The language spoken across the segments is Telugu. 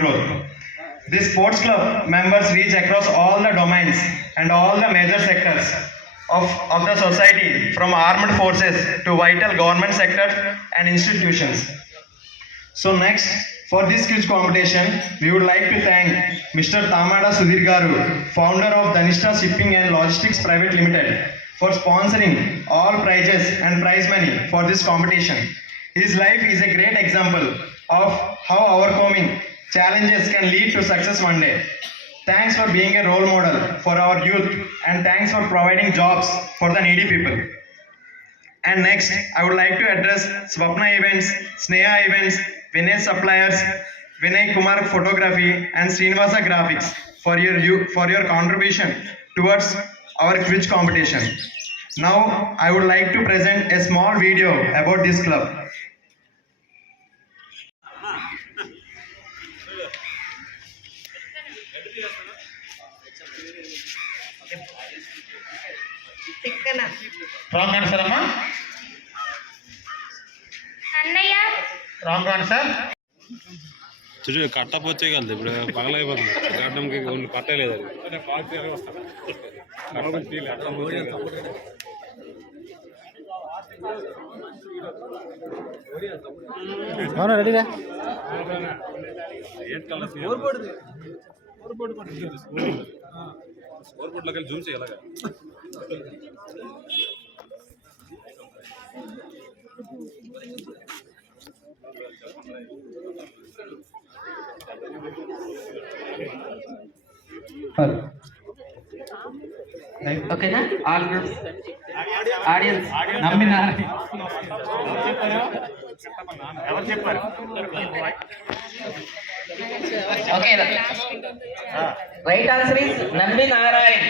growth. This sports club members reach across all the domains and all the major sectors of the society, from armed forces to vital government sector and institutions. So next, for this quiz competition, we would like to thank Mr. Tamada Sudhir Garu, founder of Dhanishta Shipping and Logistics Private Limited, for sponsoring all prizes and prize money for this competition. His life is a great example of how overcoming challenges can lead to success one day. Thanks for being a role model for our youth, and thanks for providing jobs for the needy people. And next, I would like to address Swapna Events, Sneha Events, Vinay Suppliers, Vinay Kumar Photography, and Srinivasa Graphics for your contribution towards our quiz competition. Now, I would like to present a small video about this club. Wrong answer, Amma. అన్నయ్య Wrong answer. చూడు కట్టప్ వచ్చేయగలదు ఇప్పుడు పగలైపోతుంది కట్టడంకి ఒళ్ళు కట్టలేదు అవునా రెడీగా స్కోర్ బోర్డ్లోకి వెళ్ళి జూమ్ చేయాలి ఓకేనా ఆల్ గ్రూప్స్ ఆడియన్స్ నమ్మినారా ఎవరు చెప్పారు okay right answer is Nambi Narayan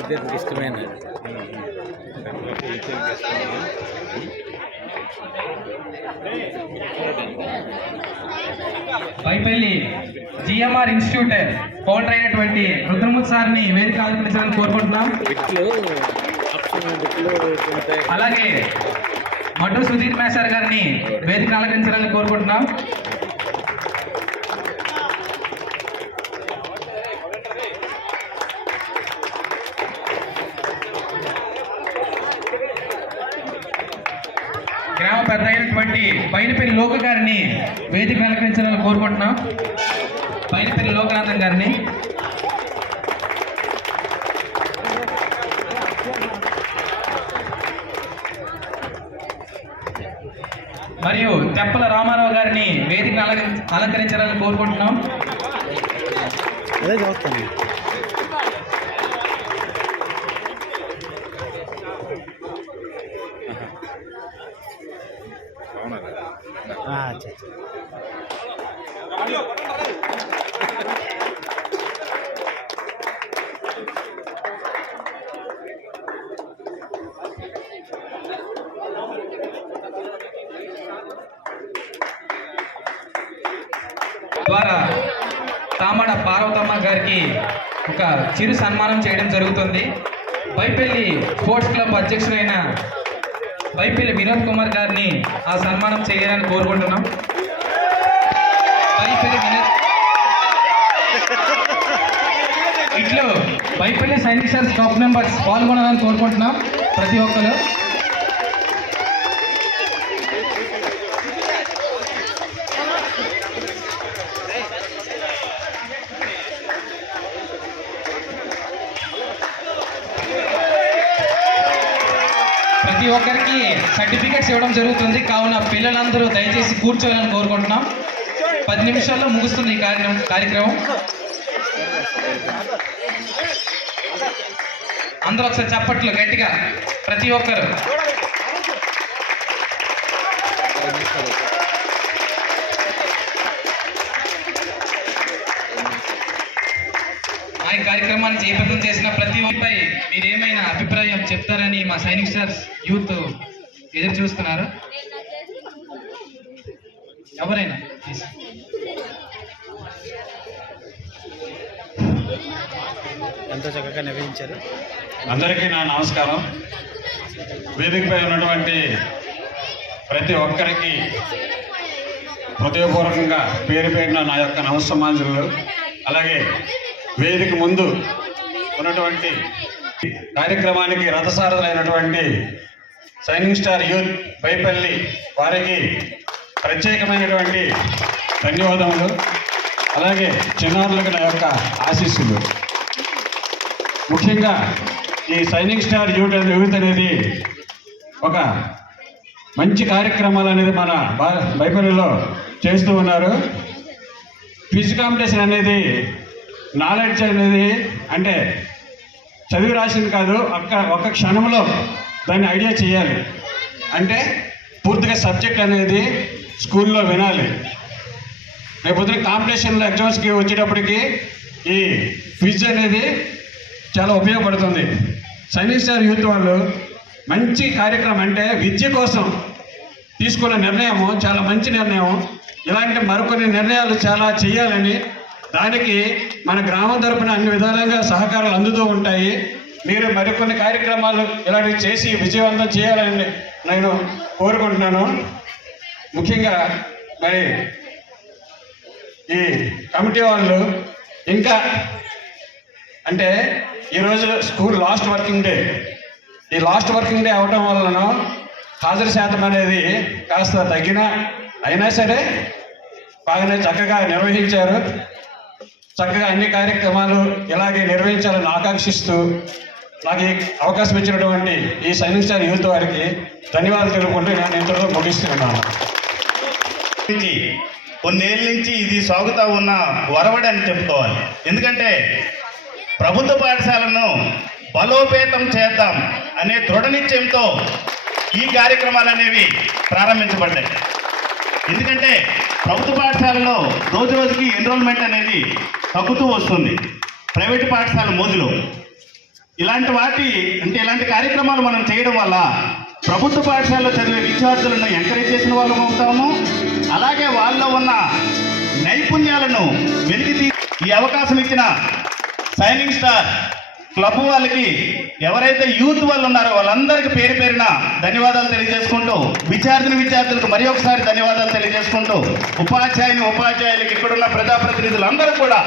ఇద్దరికి ఇష్టమైన పైపల్లి జిఎంఆర్ ఇన్స్టిట్యూట్ ఫౌండర్ అయినటువంటి రుద్రముత్ సార్ని వేదిక ఆలోచించాలని కోరుకుంటున్నాం. అలాగే మడ్డు సుధీర్ మేసార్ గారిని వేదిక ఆలోచించాలని కోరుకుంటున్నాం. గ్రామ పెద్ద అయినటువంటి పైనపల్లి లోక గారిని వేదిక అలంకరించాలని కోరుకుంటున్నాం. పైనపల్లి లోకనాథన్ గారిని, మరియు తెప్పల రామారావు గారిని వేదిక అలంకరించాలని కోరుకుంటున్నాం. ద్వారా తామడ పార్వతమ్మ గారికి ఒక చిరు సన్మానం చేయడం జరుగుతుంది. బైపల్లి స్పోర్ట్స్ క్లబ్ అధ్యక్షుడైన బైపల్లి వినోద్ కుమార్ గారిని ఆ సన్మానం చేయాలని కోరుకుంటున్నాం. ఇట్లో బైపల్లి సైనిక్స్ టాప్ మెంబర్స్ పాల్గొనాలని కోరుకుంటున్నాం ప్రతి ఒక్కరు. ప్రతి ఒక్కరికి సర్టిఫికెట్స్ ఇవ్వడం జరుగుతుంది. కావున పిల్లలందరూ దయచేసి కూర్చోవాలని కోరుకుంటున్నాం. 10 నిమిషాల్లో ముగుస్తుంది ఈ కార్యక్రమం. అందరూ ఒకసారి చప్పట్లు గట్టిగా ప్రతి ఒక్కరు. ఈ కార్యక్రమాన్ని జయప్రదం చేసిన ప్రతి ఒక్కరిపై మీరేమైనా అభిప్రాయం చెప్తారని మా సైనిక్ స్టార్స్ యూత్ ఎదురు చూస్తున్నారు. ఎవరైనా ఎంతో చక్కగా నిర్వహించారు. అందరికీ నా నమస్కారం. వేదికపై ఉన్నటువంటి ప్రతి ఒక్కరికి హృదయపూర్వకంగా పేరు పేరిన నా యొక్క నమస్సమాంజలు. అలాగే వేదిక ముందు ఉన్నటువంటి కార్యక్రమానికి రథసారథులైనటువంటి షైనింగ్ స్టార్ యూత్ బైపల్లి వారికి ప్రత్యేకమైనటువంటి ధన్యవాదములు. అలాగే చిన్నారులకు నా యొక్క ఆశీస్సులు. ముఖ్యంగా ఈ షైనింగ్ స్టార్ యూత్ అనేది ఒక మంచి కార్యక్రమాలు అనేది మన బైపల్లిలో చేస్తూ ఉన్నారు. క్విజ్ కాంపిటీషన్ అనేది నాలెడ్జ్ అనేది అంటే చదివి రాసింది కాదు, ఒక క్షణంలో దాన్ని ఐడియా చేయాలి. అంటే పూర్తిగా సబ్జెక్ట్ అనేది స్కూల్లో వినాలి. రేపొద్దున కాంపిటీషన్లో ఎగ్జామ్స్కి వచ్చేటప్పటికి ఈ క్విజ్ అనేది చాలా ఉపయోగపడుతుంది. షైనింగ్ స్టార్ యూత్ వాళ్ళు మంచి కార్యక్రమం, అంటే విద్య కోసం తీసుకున్న నిర్ణయము చాలా మంచి నిర్ణయం. ఇలాంటి మరికొన్ని నిర్ణయాలు చాలా చేయాలని, దానికి మన గ్రామం తరపున అన్ని విధాలుగా సహకారాలు అందుతూ ఉంటాయి. మీరు మరికొన్ని కార్యక్రమాలు ఇలాంటివి చేసి విజయవంతం చేయాలని నేను కోరుకుంటున్నాను. ముఖ్యంగా మరి ఈ కమిటీ వాళ్ళు ఇంకా అంటే ఈరోజు స్కూల్ లాస్ట్ వర్కింగ్ డే, ఈ లాస్ట్ వర్కింగ్ డే అవడం వలన హాజరు శాతం అనేది కాస్త తగ్గినా అయినా సరే బాగానే చక్కగా నిర్వహించారు. చక్కగా అన్ని కార్యక్రమాలు ఇలాగే నిర్వహించాలని ఆకాంక్షిస్తూ నాకు ఈ అవకాశం ఇచ్చినటువంటి ఈ షైనింగ్ స్టార్ యూత్ వారికి ధన్యవాదాలు తెలుపుకుంటూ నేను ఇంతలో ముగిస్తున్నాను. కొన్నేళ్ళ నుంచి ఇది సాగుతూ ఉన్న వరవడి అని చెప్పుకోవాలి. ఎందుకంటే ప్రభుత్వ పాఠశాలను బలోపేతం చేద్దాం అనే దృఢ నిశ్చయంతో ఈ కార్యక్రమాలు అనేవి ప్రారంభించబడ్డాయి. ఎందుకంటే ప్రభుత్వ పాఠశాలలో రోజు రోజుకి ఎన్రోల్మెంట్ అనేది తగ్గుతూ వస్తుంది ప్రైవేటు పాఠశాల మోజులో. ఇలాంటి కార్యక్రమాలు మనం చేయడం వల్ల ప్రభుత్వ పాఠశాలలో చదివే విద్యార్థులను ఎంకరేజ్ చేసిన వాళ్ళం అవుతాము. అలాగే వాళ్ళలో ఉన్న నైపుణ్యాలను వెలికి ఈ అవకాశం ఇచ్చిన షైనింగ్ స్టార్ క్లబ్ వాళ్ళకి, ఎవరైతే యూత్ వాళ్ళు ఉన్నారో వాళ్ళందరికీ పేరు పేరున ధన్యవాదాలు తెలియజేసుకుంటూ, విద్యార్థులకు మరి ఒకసారి ధన్యవాదాలు తెలియజేసుకుంటూ, ఉపాధ్యాయులకి ఇక్కడున్న ప్రజాప్రతినిధులందరూ కూడా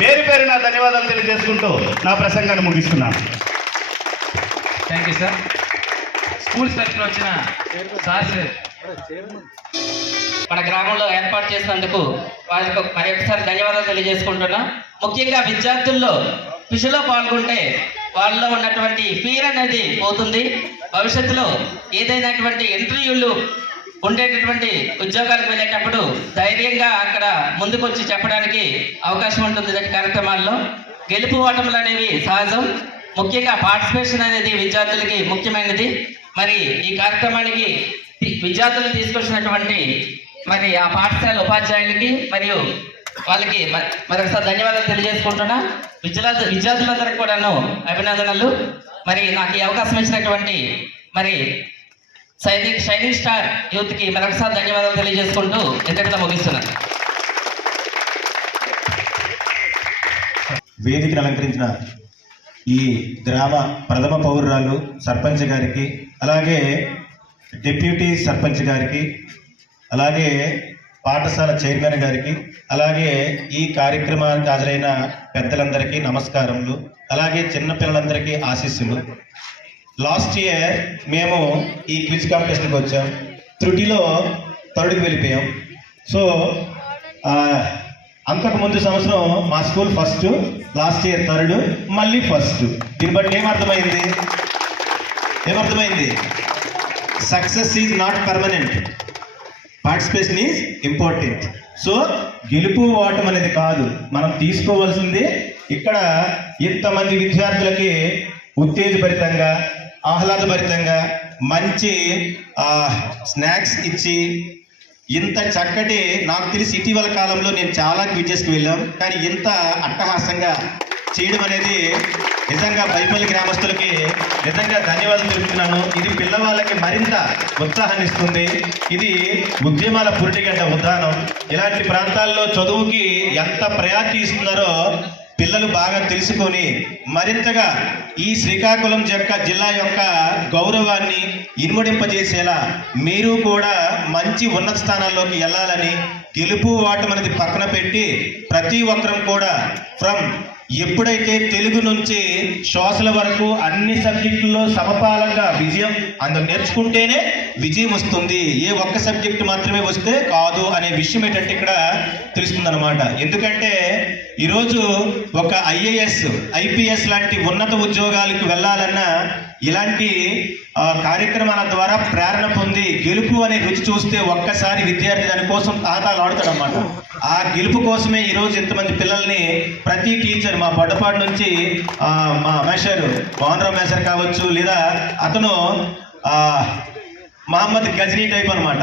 పేరు పేరున ధన్యవాదాలు తెలియజేసుకుంటూ నా ప్రసంగాన్ని ముగిస్తున్నాను. Thank you sir. స్కూల్స్ తరఫున వచ్చిన సార్స్ మన గ్రామంలో ఏర్పాటు చేసినందుకు వారికి మరి ఒకసారి ధన్యవాదాలు తెలియజేసుకుంటున్నా. ముఖ్యంగా విద్యార్థుల్లో కృషిలో పాల్గొంటే వాళ్ళలో ఉన్నటువంటి ఫీర్ అనేది పోతుంది. భవిష్యత్తులో ఏదైనటువంటి ఇంటర్వ్యూలు ఉండేటటువంటి ఉద్యోగాలకు వెళ్ళేటప్పుడు ధైర్యంగా అక్కడ ముందుకొచ్చి చెప్పడానికి అవకాశం ఉంటుంది. ఇలాంటి కార్యక్రమాల్లో గెలుపు ఓటములు అనేవి సహజం. ముఖ్యంగా పార్టిసిపేషన్ అనేది విద్యార్థులకి ముఖ్యమైనది. మరి ఈ కార్యక్రమానికి విద్యార్థులు తీసుకొచ్చినటువంటి మరి ఆ పాఠశాల ఉపాధ్యాయులకి మరియు వాళ్ళకి మరొకసారి ధన్యవాదాలు తెలియజేసుకుంటున్నా. విద్యార్థులందరికీ కూడాను అభినందనలు. మరి నాకు ఈ అవకాశం ఇచ్చినటువంటి మరి షైనింగ్ స్టార్ యూత్కి మరొకసారి ధన్యవాదాలు తెలియజేసుకుంటూ ఇంతటితో ముగిస్తున్నాను. వేదికను అలంకరించిన ఈ గ్రామ ప్రథమ పౌరురాలు సర్పంచ్ గారికి, అలాగే డిప్యూటీ సర్పంచ్ గారికి, అలాగే పాఠశాల చైర్మన్ గారికి, అలాగే ఈ కార్యక్రమానికి హాజరైన పెద్దలందరికీ నమస్కారములు, అలాగే చిన్నపిల్లలందరికీ ఆశీస్సులు. లాస్ట్ ఇయర్ మేము ఈ క్విజ్ కాంపిటీషన్కి వచ్చాం. త్రుటిలో థర్డ్కి వెళ్ళిపోయాం. సో అంతకుముందు సంవత్సరం మా school first, last year third, మళ్ళీ ఫస్ట్. దీన్ని బట్టి ఏమర్థమైంది? Success is not permanent, participation is important. So గెలుపు ఓటం అనేది కాదు, మనం తీసుకోవాల్సింది ఇక్కడ ఇంతమంది విద్యార్థులకి ఉత్తేజభరితంగా, ఆహ్లాదభరితంగా మంచి స్నాక్స్ ఇచ్చి, ఇంత చక్కటి, నాకు తెలిసి ఇటీవల కాలంలో నేను చాలా క్విజెస్కి వెళ్ళాం, కానీ ఇంత అట్టహాసంగా చేయడం అనేది నిజంగా బైపల్లి గ్రామస్తులకి నిజంగా ధన్యవాదాలు తెలుపుతున్నాను. ఇది పిల్లవాళ్ళకి మరింత ఉత్సాహాన్ని ఇస్తుంది. ఇది ఉద్యమాల పురిటిగడ్డ ఉద్యానం. ఇలాంటి ప్రాంతాల్లో చదువుకి ఎంత ప్రయారిటీ ఇస్తున్నారో పిల్లలు బాగా తెలుసుకొని మరింతగా ఈ శ్రీకాకుళం జిల్లా యొక్క గౌరవాన్ని ఇనుమడింపజేసేలా మీరు కూడా మంచి ఉన్నత స్థానాల్లోకి వెళ్ళాలని, గెలుపు ఓటమి అనేది పక్కన పెట్టి ప్రతి ఒక్కరం కూడా ఎప్పుడైతే తెలుగు నుంచి శ్వాసల వరకు అన్ని సబ్జెక్టుల్లో సమపాలంగా విజయం నేర్చుకుంటేనే విజయం వస్తుంది. ఏ ఒక్క సబ్జెక్టు మాత్రమే వస్తే కాదు అనే విషయం ఏంటంటే ఇక్కడ తెలుస్తుంది అనమాట. ఎందుకంటే ఈరోజు ఒక ఐఏఎస్, ఐపీఎస్ లాంటి ఉన్నత ఉద్యోగాలకు వెళ్ళాలన్నా ఇలాంటి కార్యక్రమాల ద్వారా ప్రేరణ పొంది గెలుపు అనే రుచి చూస్తే ఒక్కసారి విద్యార్థి దానికోసం తాతాలాడుతాడనమాట. ఆ గెలుపు కోసమే ఈరోజు ఇంతమంది పిల్లల్ని ప్రతి టీచర్ మా బొడ్డపాడు నుంచి మా మేషర్ మోహన్ రావు మేషర్ కావచ్చు, లేదా అతను మహమ్మద్ గజనీ టైప్ అనమాట.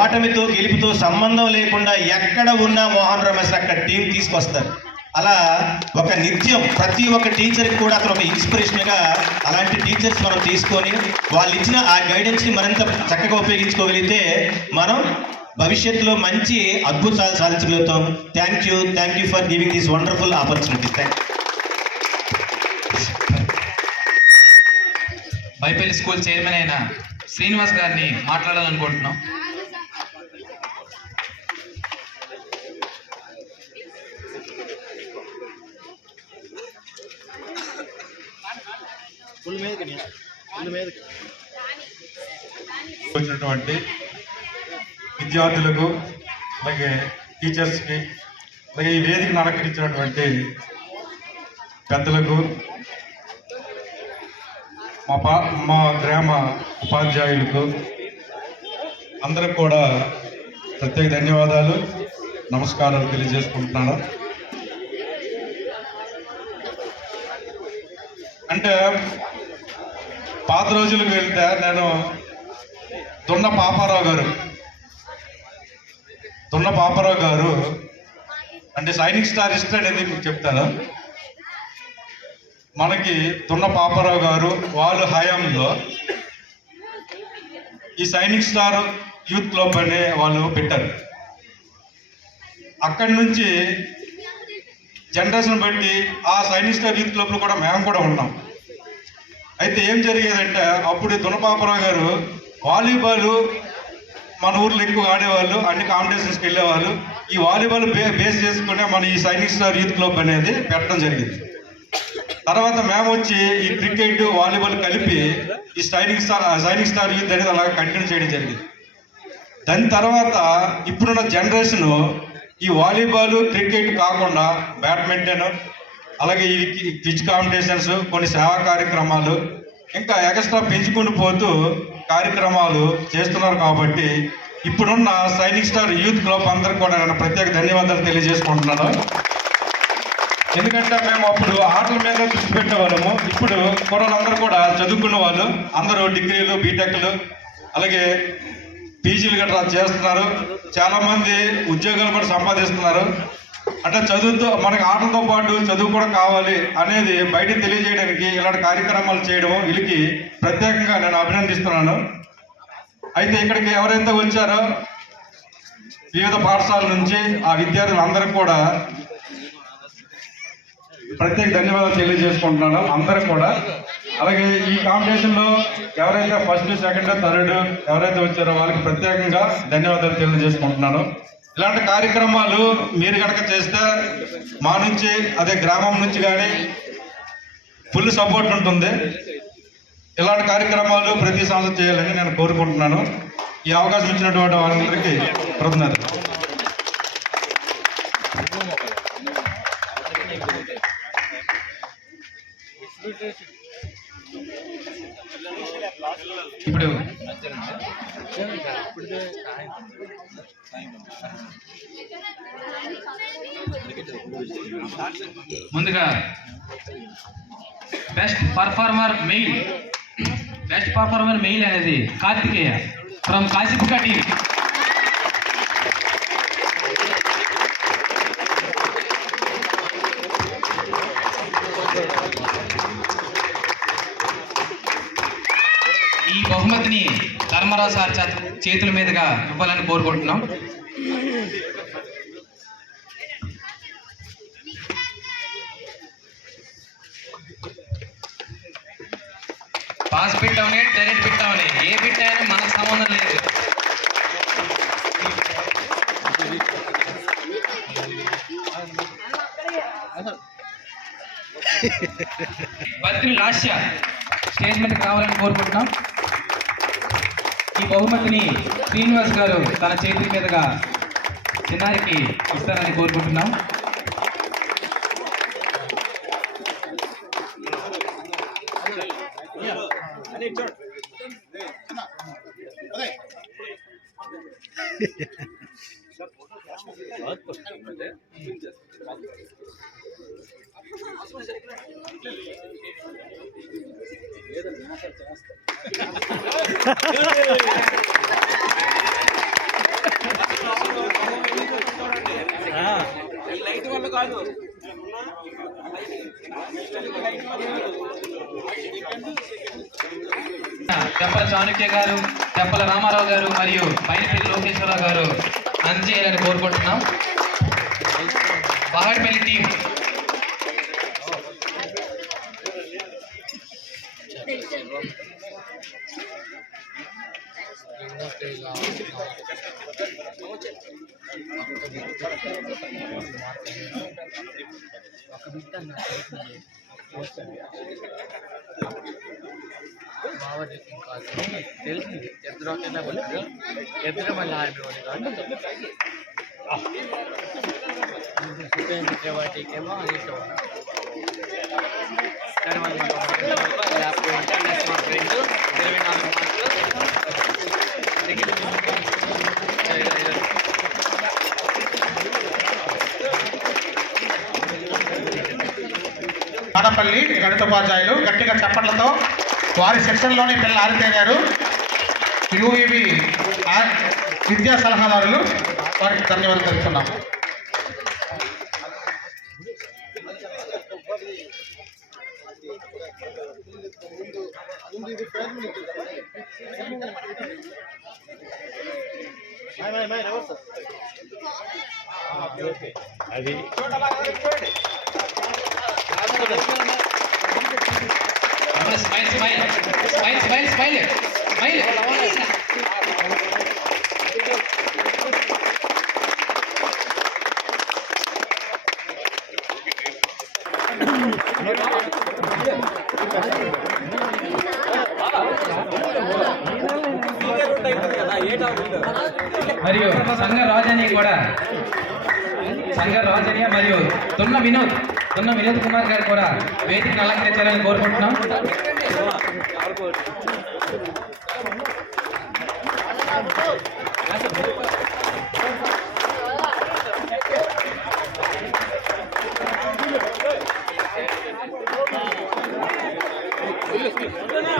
ఓటమితో గెలుపుతో సంబంధం లేకుండా ఎక్కడ ఉన్నా మోహన్ రావు మేషర్ అక్కడ టీం తీసుకొస్తారు. అలా ఒక నిత్యం ప్రతి ఒక్క టీచర్కి కూడా అతను ఒక ఇన్స్పిరేషన్గా అలాంటి టీచర్స్ మనం తీసుకొని వాళ్ళు ఇచ్చిన ఆ గైడెన్స్ని మరింత చక్కగా ఉపయోగించుకోగలిగితే మనం భవిష్యత్తులో మంచి అద్భుతాలు సాధించగలుగుతాం. Thank you for giving this wonderful opportunity. Baipalli school chairman అయిన శ్రీనివాస్ గారిని మాట్లాడాలనుకుంటున్నాం. వచ్చినటువంటి విద్యార్థులకు, అలాగే టీచర్స్కి, అలాగే ఈ వేదికను అలంకరించినటువంటి పెద్దలకు, మా గ్రామ ఉపాధ్యాయులకు అందరికి కూడా ప్రత్యేక ధన్యవాదాలు, నమస్కారాలు తెలియజేసుకుంటున్నాను. అంటే పాత రోజులకు వెళ్తే నేను దున్న పాపారావు గారు అంటే సైనిక్ స్టార్ హిస్టరీ అనేది మీకు చెప్తాను. మనకి దున్న పాపారావు గారు వాళ్ళ హయాంలో ఈ సైనిక్ స్టార్ యూత్ క్లబ్ అనే వాళ్ళు పెట్టారు. అక్కడి నుంచి జనరేషన్ బట్టి ఆ సైనిక్ స్టార్ యూత్ క్లబ్లో కూడా మేము కూడా ఉన్నాం. అయితే ఏం జరిగేదంటే అప్పుడు దున్నపాపరావు గారు వాలీబాల్ మన ఊర్లో ఎక్కువ ఆడేవాళ్ళు, అన్ని కాంపిటీషన్స్కి వెళ్ళేవాళ్ళు. ఈ వాలీబాల్ బేస్ చేసుకునే మన ఈ సైనిక్ స్టార్ యూత్ క్లబ్ అనేది పెట్టడం జరిగింది. తర్వాత మేము వచ్చి ఈ క్రికెట్, వాలీబాల్ కలిపి ఈ సైనిక్ స్టార్ యూత్ అనేది అలాగే కంటిన్యూ చేయడం జరిగింది. దాని తర్వాత ఇప్పుడున్న జనరేషను ఈ వాలీబాల్, క్రికెట్ కాకుండా బ్యాడ్మింటన్, అలాగే ఈ క్విజ్ కాంపిటీషన్స్, కొన్ని సేవా కార్యక్రమాలు, ఇంకా ఎక్స్ట్రా పెంచుకుంటూ పోతూ కార్యక్రమాలు చేస్తున్నారు. కాబట్టి ఇప్పుడున్న సైనిక్ స్టార్ యూత్ క్లబ్ అందరికి కూడా నేను ప్రత్యేక ధన్యవాదాలు తెలియజేసుకుంటున్నాను. ఎందుకంటే మేము అప్పుడు ఆటల మీద దృష్టి పెట్టేవాళ్ళము. ఇప్పుడు కుర్రలందరూ కూడా చదువుకున్న వాళ్ళు, అందరూ డిగ్రీలు, బీటెక్లు, అలాగే పీజీలు గట్రా చేస్తున్నారు. చాలామంది ఉద్యోగాలు కూడా సంపాదిస్తున్నారు. అంటే చదువుతో మనకి ఆటలతో పాటు చదువు కూడా కావాలి అనేది బయటకు తెలియజేయడానికి ఇలాంటి కార్యక్రమాలు చేయడం వీళ్ళకి ప్రత్యేకంగా నేను అభినందిస్తున్నాను. అయితే ఇక్కడికి ఎవరైతే వచ్చారో వివిధ పాఠశాలల నుంచి ఆ విద్యార్థులందరికీ కూడా ప్రత్యేక ధన్యవాదాలు తెలియజేసుకుంటున్నాను అందరూ కూడా. అలాగే ఈ కాంపిటీషన్లో ఎవరైతే ఫస్ట్, సెకండ్, థర్డ్ ఎవరైతే వచ్చారో వాళ్ళకి ప్రత్యేకంగా ధన్యవాదాలు తెలియజేసుకుంటున్నాను. ఇలాంటి కార్యక్రమాలు మీరు కనుక చేస్తే మా నుంచి, అదే గ్రామం నుంచి కానీ ఫుల్ సపోర్ట్ ఉంటుంది. ఇలాంటి కార్యక్రమాలు ప్రతి సంవత్సరం చేయాలని నేను కోరుకుంటున్నాను. ఈ అవకాశం ఇచ్చినటువంటి వాళ్ళందరికీ కృతజ్ఞతలు. ఇప్పుడు ముందుగా బెస్ట్ పర్ఫార్మర్ మెయిల్ అనేది కార్తికేయ ఫ్రమ్ కాశీపుక టీమ్. ఈ బహుమతిని ధర్మరావు సార్ చేతుల మీదుగా ఇవ్వాలని కోరుకుంటున్నాం. పాస్ బిట్ అవని డైరెక్ట్ బిట్ అవని ఏ బిట్ అయినా మనకు సంబంధం లేదు. బద్రి లాస్య స్టేజ్ మీదకి రావాలని కోరుకుంటున్నాం. ఈ బహుమతిని శ్రీనివాస్ గారు తన చేతుల మీదుగా చిన్నారికి ఇస్తారని కోరుకుంటున్నాం. తెప్పల చాణుక్య గారు, తెప్పల రామారావు గారు మరియు పైనపల్లి లోకేశ్వరరావు గారు అందజేయాలని కోరుకుంటున్నాం. పహాడ్పల్లి టీం తెలిసింది ఎద్దరు ఎద్దరు మళ్ళీ ఆడిపోయి వాటికేమో మా ఫ్రెండ్ 24 ఆడపల్లి గణితోపాధ్యాయులు గట్టిగా చప్పట్లతో వారి సెక్షన్లోనే పిల్లలు ఆరితేరారు. యూవీబీ విద్యా సలహాదారులు వారికి ధన్యవాదాలు తెలుపుతున్నాం. అది smile smile smile smile smile smile. మరియు సంఘ రాజనీయ మరియు తున్న వినోద్ కుమార్ గారు కూడా వేదికను అలంకరించాలని కోరుకుంటున్నాం.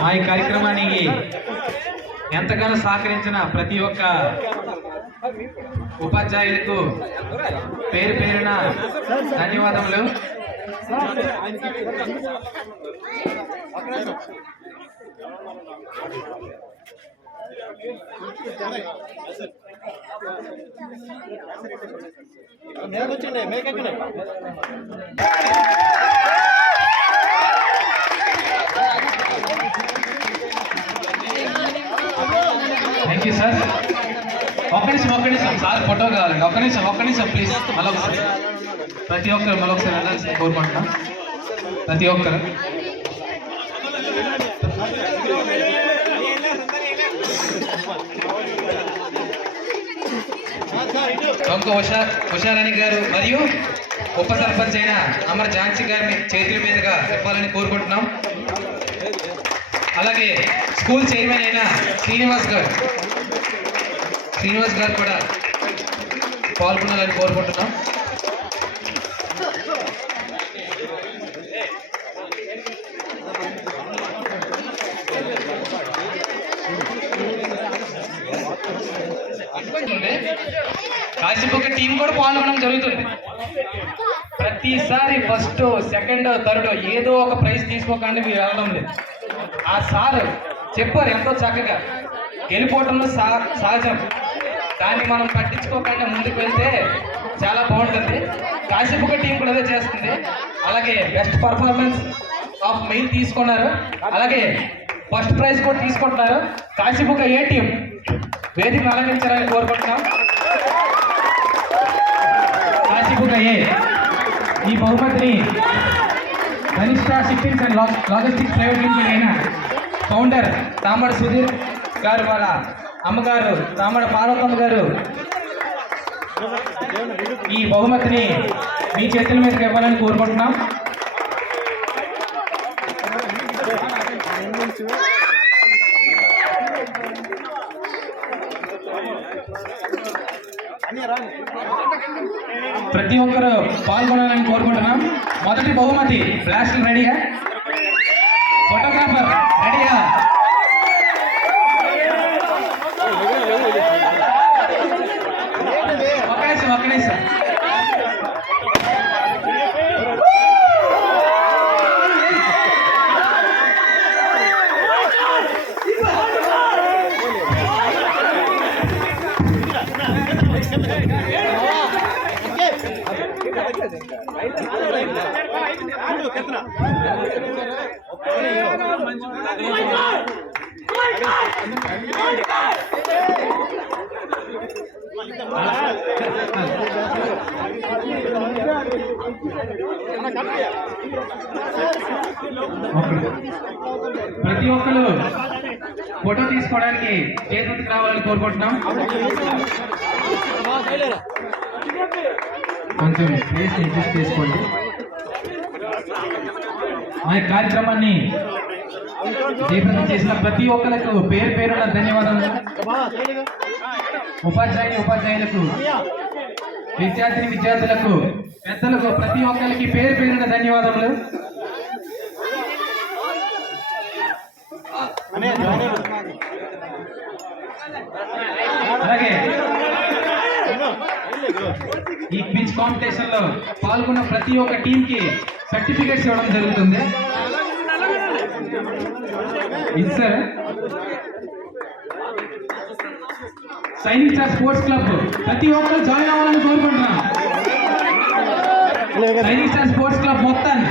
మా ఈ కార్యక్రమానికి ఎంతగానో సహకరించిన ప్రతి ఒక్క ఉపాధ్యాయులకు పేరు పేరున ధన్యవాదములు. Thank you sir. ఒక్క నిమిషం సార్ ఫోటో కావాలండి. ఒక్క నిమిషం ప్లీజ్. మళ్ళొకసారి ప్రతి ఒక్కరు మళ్ళొకసారి వెళ్ళాల్సింది కోరుకుంటున్నాం. ప్రతి ఒక్కరు డొంక ఉషారాణి గారు మరియు ఉప సర్పంచ్ అయిన అమర్ ఝాన్సీ గారిని చేతుల మీదుగా చెప్పాలని కోరుకుంటున్నాం. అలాగే స్కూల్ చైర్మన్ అయిన శ్రీనివాస్ గారు కూడా పాల్గొనాలని కోరుకుంటున్నాం. కాశీపూక టీం కూడా పాల్గొనడం జరుగుతుంది. ప్రతిసారి ఫస్ట్ సెకండ్ థర్డ్ ఏదో ఒక ప్రైజ్ తీసుకోకండి మీరు వెళ్ళడం లేదు. ఆ సార్ చెప్పారు ఎంతో చక్కగా, గెలిపోవటంలో సహజం, దాన్ని మనం పట్టించుకోకుండా ముందుకు వెళ్తే చాలా బాగుంటుంది. కాశీపూక టీం కూడా అదే చేస్తుంది. అలాగే బెస్ట్ పర్ఫార్మెన్స్ ఆఫ్ మెయిల్ తీసుకున్నారు. అలాగే ఫస్ట్ ప్రైజ్ కూడా తీసుకుంటున్నారు. కాశీబుగ్గ ఏ టీం వేదికను అలంకరించాలని కోరుకుంటున్నాం. కాశీబుగ్గ ఏ ఈ బహుమతిని Dhanishta shippings and logistics private limited అయిన ఫౌండర్ తామడ సుధీర్ గారు వాళ్ళ అమ్మగారు తామడ పార్వతమ్మ గారు ఈ బహుమతిని మీ చేతుల మీదకి ఇవ్వాలని కోరుకుంటున్నాం. ప్రతి ఒక్కరు పాల్గొనాలని కోరుకుంటున్నాం. మొదటి బహుమతి ఫ్లాష్ రెడీగా, ఫోటోగ్రాఫర్ రెడీగా, ఒక్క నిమిషం ప్రతి ఒక్కరు ఫోటో తీసుకోవడానికి చేతులకు రావాలని కోరుకుంటున్నాం. కొంచెం ప్లేస్ అడ్జస్ట్ చేసుకోండి. మా కార్యక్రమాన్ని జయప్రదం చేసిన ప్రతి ఒక్కరికి పేరు పేరున ధన్యవాదాలు. ఉపాధ్యాయులకు, విద్యార్థులకు, పెద్దలకు ప్రతి ఒక్కరికి పేరు పేరున ధన్యవాదములు. అలాగే ఈ క్విజ్ కాంపిటీషన్ లో పాల్గొన్న ప్రతి ఒక్క టీం కి సర్టిఫికేట్స్ ఇవ్వడం జరుగుతుంది. ఇది sir Sainik star sports club ప్రతి ఒక్కరు జాయిన్ అవ్వాలని కోరుకుంటున్నాం. సైనిక్ స్టార్ స్పోర్ట్స్ క్లబ్ మొత్తాన్ని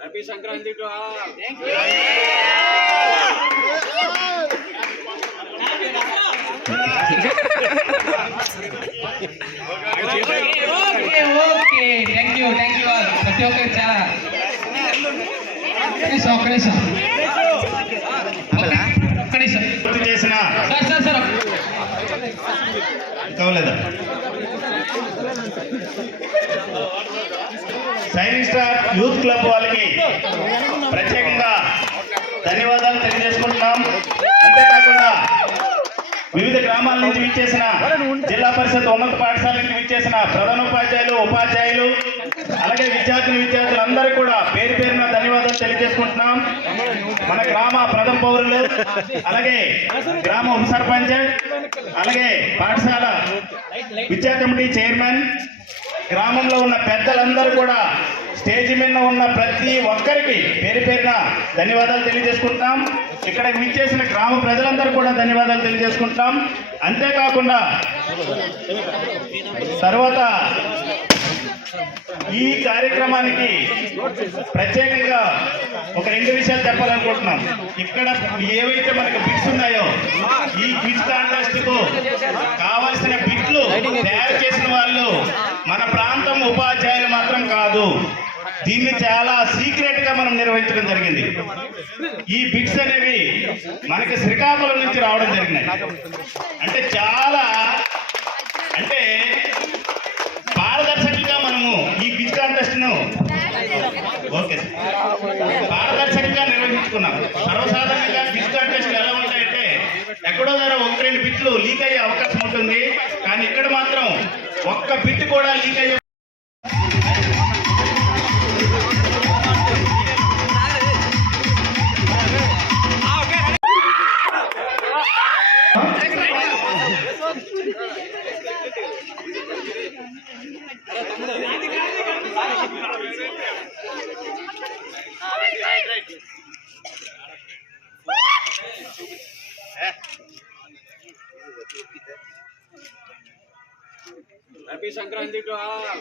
happy Sankranti to all. Okay thank you all. ప్రతి ఒక్కరికి చాలా ఒక్క నిమిషం చేసిన సార్ కావలేదా సైనిక్ స్టార్ యూత్ క్లబ్ వాళ్ళకి ప్రత్యేకంగా ధన్యవాదాలు తెలియజేసుకుంటున్నాం. అంతేకాకుండా వివిధ గ్రామాల నుంచి విచ్చేసిన జిల్లా పరిషత్ ఉన్నత పాఠశాల నుంచి విచ్చేసిన ప్రధానోపాధ్యాయులు, ఉపాధ్యాయులు, అలాగే విద్యార్థులు అందరూ కూడా పేరు పేరున ధన్యవాదాలు తెలియజేసుకుంటున్నాం. మన గ్రామ ప్రథమ పౌరులు, అలాగే గ్రామ ఉప సర్పంచ్, అలాగే పాఠశాల విద్యా కమిటీ చైర్మన్, గ్రామంలో ఉన్న పెద్దలందరూ కూడా స్టేజ్ మీద ఉన్న ప్రతి ఒక్కరికి పేరు పేరున ధన్యవాదాలు తెలియజేసుకుంటున్నాం. ఇక్కడ విచ్చేసిన గ్రామ ప్రజలందరూ కూడా ధన్యవాదాలు తెలియజేసుకుంటున్నాం. అంతేకాకుండా తర్వాత ఈ కార్యక్రమానికి ప్రత్యేకంగా ఒక 2 విషయాలు చెప్పాలనుకుంటున్నాం. ఇక్కడ ఏవైతే మనకు బిట్స్ ఉన్నాయో ఈ క్విజ్ కాంటెస్ట్ కు కావాల్సిన బిట్లు తయారు చేసిన వాళ్ళు మన ప్రాంతం ఉపాధ్యాయులు మాత్రం కాదు. దీన్ని చాలా సీక్రెట్ గా మనం నిర్వహించడం జరిగింది. ఈ బిట్స్ అనేవి మనకి శ్రీకాకుళం నుంచి రావడం జరిగినాయి. అంటే చాలా పారదర్శకంగా మనము ఈ బిట్లు లీక్ అయ్యే అవకాశం ఉంటుంది. కానీ ఇక్కడ మాత్రం ఒక్క బిట్ కూడా లీక్ అయ్యే హ్యాపీ సంక్రాంతి టు ఆల్.